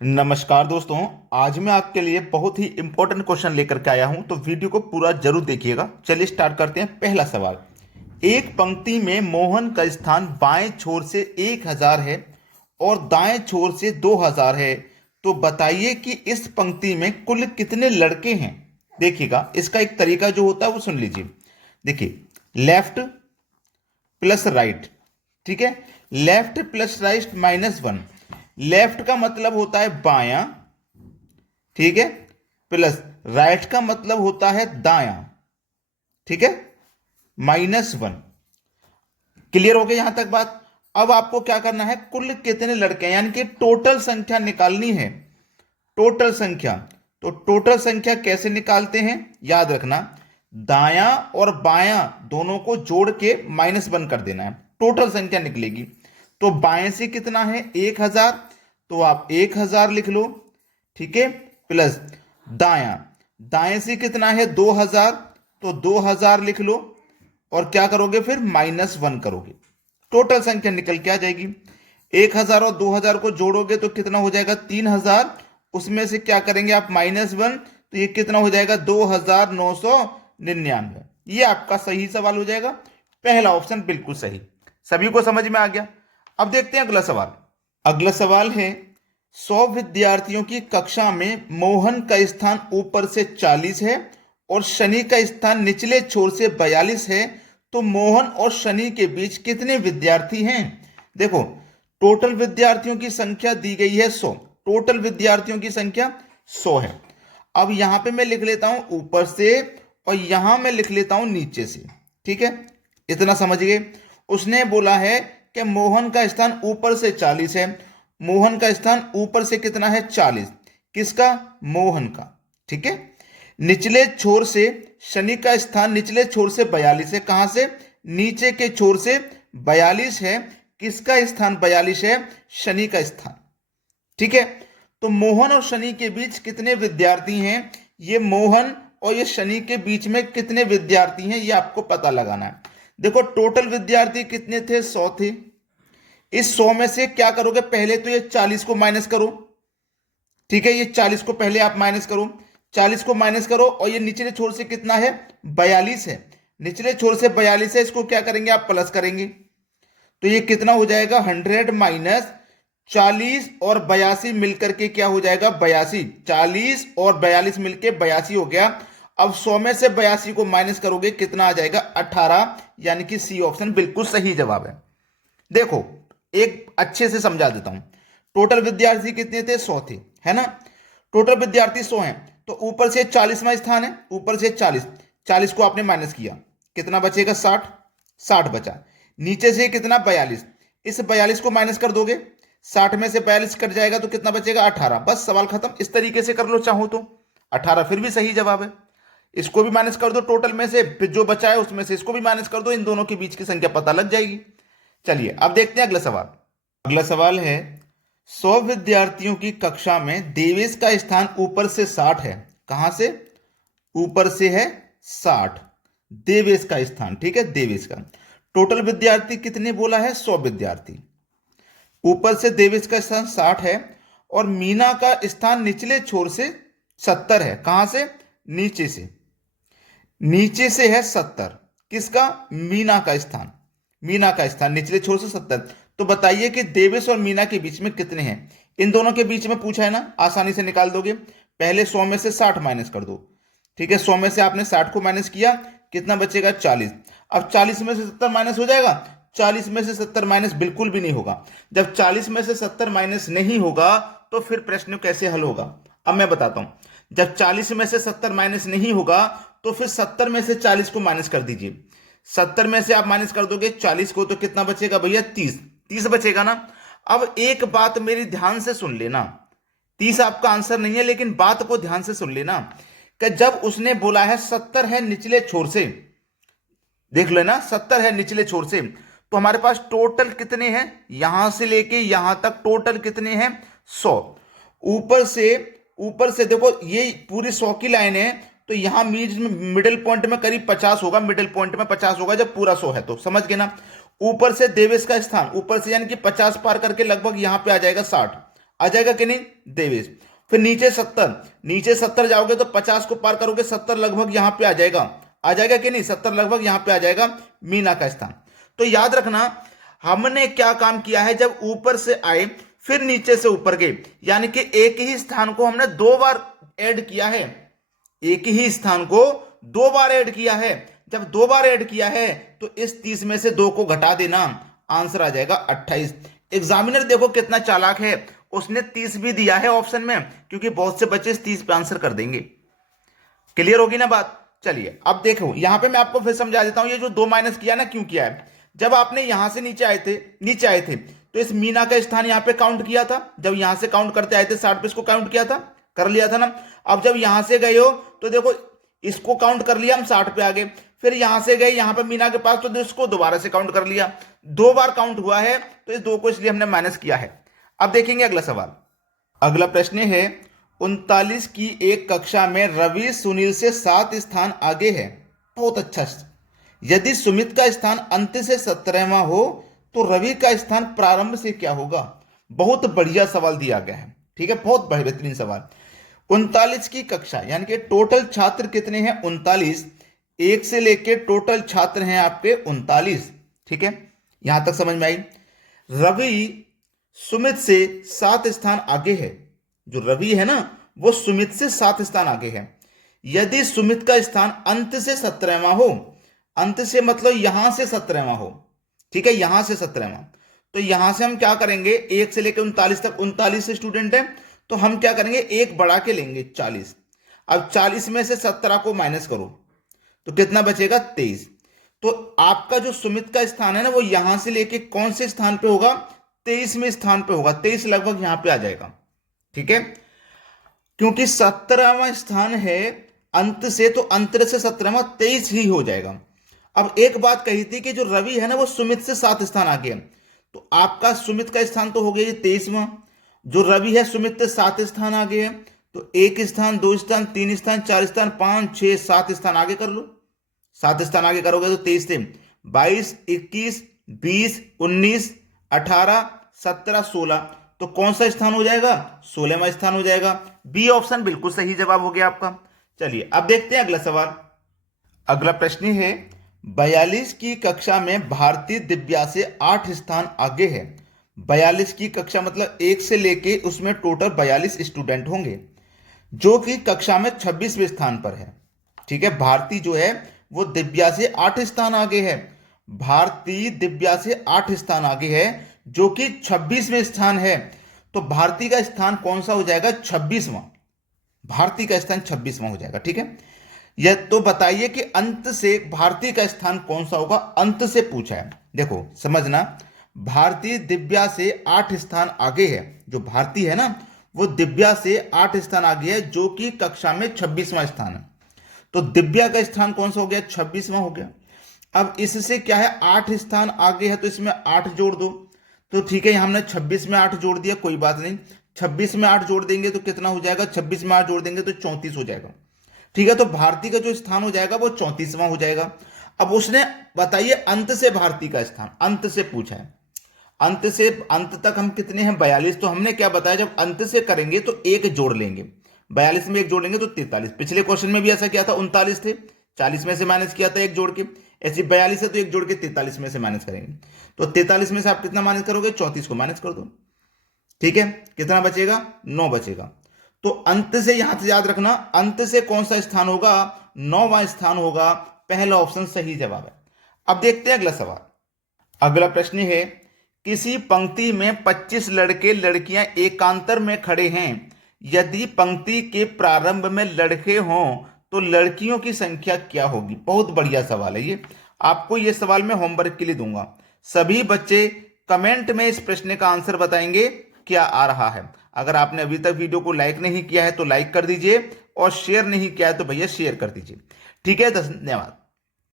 नमस्कार दोस्तों। आज मैं आपके लिए बहुत ही इंपॉर्टेंट क्वेश्चन लेकर के आया हूं, तो वीडियो को पूरा जरूर देखिएगा। चलिए स्टार्ट करते हैं। पहला सवाल, एक पंक्ति में मोहन का स्थान बाएं छोर से 1000 है और दाएं छोर से 2000 है, तो बताइए कि इस पंक्ति में कुल कितने लड़के हैं। देखिएगा, इसका एक तरीका जो होता है वो सुन लीजिए। देखिए, लेफ्ट प्लस राइट, ठीक है। Left plus right -1। लेफ्ट का मतलब होता है बायां, ठीक है, प्लस राइट का मतलब होता है दायां, ठीक है, -1। क्लियर हो गया यहां तक बात। अब आपको क्या करना है, कुल कितने लड़के हैं यानी कि टोटल संख्या निकालनी है। टोटल संख्या, तो टोटल संख्या कैसे निकालते हैं, याद रखना, दायां और बायां दोनों को जोड़ के -1 कर देना है, टोटल संख्या निकलेगी। तो बाएं से कितना है 1000, तो आप 1000 लिख लो, ठीक है, प्लस दायां, दाएं से कितना है 2000, तो 2000 लिख लो, और क्या करोगे फिर -1 करोगे, टोटल संख्या निकल के आ जाएगी। 1000 और 2000 को जोड़ोगे तो कितना हो जाएगा 3000, उसमें से क्या करेंगे आप -1, तो ये कितना हो जाएगा 2999। ये आपका सही सवाल हो जाएगा। पहला ऑप्शन बिल्कुल सही। सभी को समझ में आ गया। अब देखते हैं अगला सवाल। अगला सवाल है, 100 विद्यार्थियों की कक्षा में मोहन का स्थान ऊपर से 40 है और शनि का स्थान निचले छोर से 42 है, तो मोहन और शनि के बीच कितने विद्यार्थी हैं। देखो, टोटल विद्यार्थियों की संख्या दी गई है 100, टोटल विद्यार्थियों की संख्या 100 है। अब यहां पे मैं लिख लेता हूं ऊपर से और यहां मैं लिख लेता हूं नीचे से, ठीक है, इतना समझ गए। उसने बोला है कि मोहन का स्थान ऊपर से 40 है, मोहन का स्थान ऊपर से कितना है 40, किसका, मोहन का, ठीक है। निचले छोर से शनि का स्थान निचले छोर से 42 है, कहां से, नीचे के छोर से 42 है, किसका स्थान 42 है, शनि का स्थान, ठीक है। तो मोहन और शनि के बीच कितने विद्यार्थी हैं, ये मोहन और ये शनि के बीच में कितने विद्यार्थी हैं, ये आपको पता लगाना है। देखो, टोटल विद्यार्थी कितने थे, 100 थे। इस 100 में से क्या करोगे, पहले तो ये 40 को माइनस करो, ठीक है, ये 40 को पहले आप माइनस करो, 40 को माइनस करो, और ये निचले छोर से कितना है 42 है, निचले छोर से 42 है, इसको क्या करेंगे आप प्लस करेंगे, तो ये कितना हो जाएगा 100 माइनस 40 और 82 मिलकर के क्या हो जाएगा 82, 40 और 42 मिलकर 82 हो गया। अब 100 में से 82 को माइनस करोगे कितना आ जाएगा 18, यानी कि सी ऑप्शन बिल्कुल सही जवाब है। देखो, एक अच्छे से समझा देता हूं। टोटल विद्यार्थी कितने थे, 100 थे, है ना। टोटल विद्यार्थी 100 हैं, तो ऊपर से 40वां स्थान है, ऊपर से 40, 40 को आपने माइनस किया, कितना बचेगा 60, 60 बचा। नीचे से कितना 42, इस 42 को माइनस कर दोगे, 60 में से 42 कट जाएगा तो कितना बचेगा 18, बस सवाल खत्म। इस तरीके से कर लो चाहो तो, 18 फिर भी सही जवाब है। इसको भी माइनस कर दो टोटल में से, फिर जो बचा है उसमें से इसको भी माइनस कर दो, इन दोनों के बीच की संख्या पता लग जाएगी। चलिए अब देखते हैं अगला सवाल। अगला सवाल है, 100 विद्यार्थियों की कक्षा में देवेश का स्थान ऊपर से 60 है, कहां से, ऊपर से है 60, देवेश का स्थान, ठीक है, देवेश का। टोटल विद्यार्थी कितने बोला है 100 विद्यार्थी, ऊपर से देवेश का स्थान 60 है, और मीना का स्थान निचले छोर से 70 है, कहां से, नीचे से, नीचे से है 70, किसका, मीना का स्थान, मीना का स्थान निचले छोर से 70। तो बताइए कि देवेश और मीना के बीच में कितने हैं। इन दोनों के बीच में पूछा है ना, आसानी से निकाल दोगे। पहले 100 में से 60 माइनस कर दो, ठीक है, 100 में से आपने 60 को माइनस किया, कितना बचेगा 40। अब 40 में से 70 माइनस हो जाएगा, 40 में से 70 माइनस बिल्कुल भी नहीं होगा। जब 40 में से 70 माइनस नहीं होगा तो फिर प्रश्न कैसे हल होगा। अब मैं बताता हूं, जब 40 में से 70 माइनस नहीं होगा तो फिर 70 में से 40 को माइनस कर दीजिए। 70 में से आप माइनस कर दोगे 40 को तो कितना बचेगा भैया 30, 30 बचेगा ना। अब एक बात मेरी ध्यान से सुन लेना, 30 आपका आंसर नहीं है, लेकिन बात को ध्यान से सुन लेना कि जब उसने बोला है 70 है निचले छोर से, देख लेना 70 है निचले छोर से, तो हमारे पास टोटल कितने हैं, यहां से लेके यहां तक टोटल कितने हैं 100। ऊपर से देखो ये पूरी 100 की लाइन है, तो यहां मिडिल पॉइंट में करीब 50 होगा, मिडिल पॉइंट में 50 होगा जब पूरा 100 है, तो समझ गए ना। ऊपर से देवेश का स्थान, ऊपर से यानी कि 50 पार करके लगभग यहां पे आ जाएगा 60, आ जाएगा कि नहीं, देवेश। फिर नीचे 70, नीचे 70 जाओगे तो 50 को पार करोगे, 70 लगभग यहां पे आ जाएगा कि नहीं, 70 लगभग यहां पे आ जाएगा मीना का स्थान। तो याद रखना हमने क्या काम किया है, जब ऊपर से आए फिर नीचे से ऊपर गए, यानी कि एक ही स्थान को हमने 2 बार ऐड किया है, एक ही स्थान को 2 बार ऐड किया है। जब 2 बार ऐड किया है तो इस 30 में से 2 को घटा देना, आंसर आ जाएगा 28। एग्जामिनर देखो कितना चालाक है, उसने 30 भी दिया है ऑप्शन में, क्योंकि बहुत से बच्चे इस 30 पे आंसर कर देंगे। क्लियर होगी ना बात। चलिए अब देखो यहां पे मैं आपको फिर समझा देता हूं, ये जो 2 माइनस किया ना, क्यों किया है। जब आपने यहां से नीचे आए थे तो इस मीना का स्थान यहां पे काउंट किया था, जब यहां से काउंट करते आए थे 60 पे इसको काउंट किया था, कर लिया था ना। अब जब यहां से गए हो तो देखो इसको काउंट कर लिया, हम 60 पे आ गए, फिर यहां से गए यहां पे मीना के पास, तो इसको दोबारा से काउंट कर लिया, 2 बार काउंट हुआ है, तो इस 2 को इसलिए हमने माइनस किया है। अब देखेंगे अगला सवाल। अगला प्रश्न है 39 की एक कक्षा में रवि सुनील से 7 स्थान आगे है। बहुत अच्छा। यदि सुमित का स्थान अंत से 17वां हो तो रवि का स्थान प्रारंभ से क्या होगा। बहुत बढ़िया सवाल दिया गया है, ठीक है, बहुत बेहतरीन सवाल। 39 की कक्षा यानी कि टोटल छात्र कितने हैं, 39, एक से लेके टोटल छात्र हैं आपके 39, ठीक है, यहां तक समझ में आई। रवि सुमित से 7 स्थान आगे है, जो रवि है ना वो सुमित से 7 स्थान आगे है। यदि सुमित का स्थान अंत से 17वां हो, अंत से मतलब यहां से 17वां हो, ठीक है, यहां से 17वां, तो यहां से हम क्या करेंगे, 1 से लेकर 39 तक 39 स्टूडेंट है, तो हम क्या करेंगे, एक बढ़ा के लेंगे 40। अब 40 में से 17 को माइनस करो तो कितना बचेगा, 23। तो आपका जो सुमित का स्थान है ना वो यहां से लेके कौन से स्थान पे होगा, 23वें स्थान पे होगा, 23 लगभग यहां पे आ जाएगा, ठीक है, क्योंकि 17वां स्थान है अंत से, तो अंतर से 17वां 23 ही हो जाएगा। अब एक बात कही थी कि जो रवि है ना वो सुमित से 7 स्थान आगे है, तो आपका सुमित का स्थान तो हो गया 23वां, जो रवि है सुमित से 7 स्थान आगे है, तो 1 स्थान 2 स्थान 3 स्थान 4 स्थान 5 6 7 स्थान आगे कर लो। 7 स्थान आगे करोगे तो 23 से 22 21 20 19 18 17 16, तो कौन सा स्थान हो जाएगा, 16वां स्थान हो जाएगा। बी ऑप्शन बिल्कुल सही जवाब हो गया आपका। चलिए अब देखते हैं अगला सवाल। अगला प्रश्न है 42 की कक्षा में भारती दिव्या से 8 स्थान आगे है। 42 की कक्षा मतलब 1 से लेके उसमें टोटल 42 स्टूडेंट होंगे, जो कि कक्षा में 26वें स्थान पर है, ठीक है। भारती जो है वो दिव्या से 8 स्थान आगे है, भारती दिव्या से 8 स्थान आगे है, जो कि 26वें स्थान है। तो भारती का स्थान कौन सा हो जाएगा, 26वां, भारती का स्थान 26वां हो जाएगा, ठीक है। यह तो बताइए कि अंत से भारती का स्थान कौन सा होगा, अंत से पूछा है। देखो समझना, भारती दिव्या से 8 स्थान आगे है, जो भारती है ना वो दिव्या से 8 स्थान आगे है, जो कि कक्षा में 26वां स्थान है। तो दिव्या का स्थान कौन सा हो गया, 26वां हो गया। अब इससे क्या है, 8 स्थान आगे है तो इसमें 8 जोड़ दो, तो ठीक है, हमने 26 में 8 जोड़ दिया, कोई बात नहीं। 26 में 8 जोड़ देंगे तो कितना हो जाएगा, 26 में 8 जोड़ देंगे तो 34 हो जाएगा, ठीक है। तो भारती का जो स्थान हो जाएगा वो 34वां हो जाएगा। अब उसने बताइए अंत से भारती का स्थान, अंत से पूछा है, अंत से अंत तक हम कितने हैं, 42। तो हमने क्या बताया, जब अंत से करेंगे तो एक जोड़ लेंगे, 42 में एक जोड़ लेंगे तो 43। पिछले क्वेश्चन में भी ऐसा किया था, 39 थे, 40 में से माइनस किया था एक जोड़ के, ऐसे 42 है तो एक जोड़ के 43 में से माइनस करेंगे, तो 43 में से आप कितना माइनस करोगे, 34 को माइनस कर दो, ठीक है, कितना बचेगा, 9 बचेगा। तो अंत से यहां से याद रखना, अंत से कौन सा स्थान होगा, 9वां स्थान होगा, पहला ऑप्शन सही जवाब है। अब देखते हैं अगला सवाल। अगला प्रश्न है किसी पंक्ति में 25 लड़के लड़कियां एकांतर में खड़े हैं, यदि पंक्ति के प्रारंभ में लड़के हों तो लड़कियों की संख्या क्या होगी। बहुत बढ़िया सवाल है ये, आपको ये सवाल मैं होमवर्क के लिए दूंगा। सभी बच्चे कमेंट में इस प्रश्न का आंसर बताएंगे क्या आ रहा है। अगर आपने अभी तक वीडियो को लाइक नहीं किया है तो लाइक कर दीजिए, और शेयर नहीं किया है तो भैया शेयर कर दीजिए, ठीक है। धन्यवाद।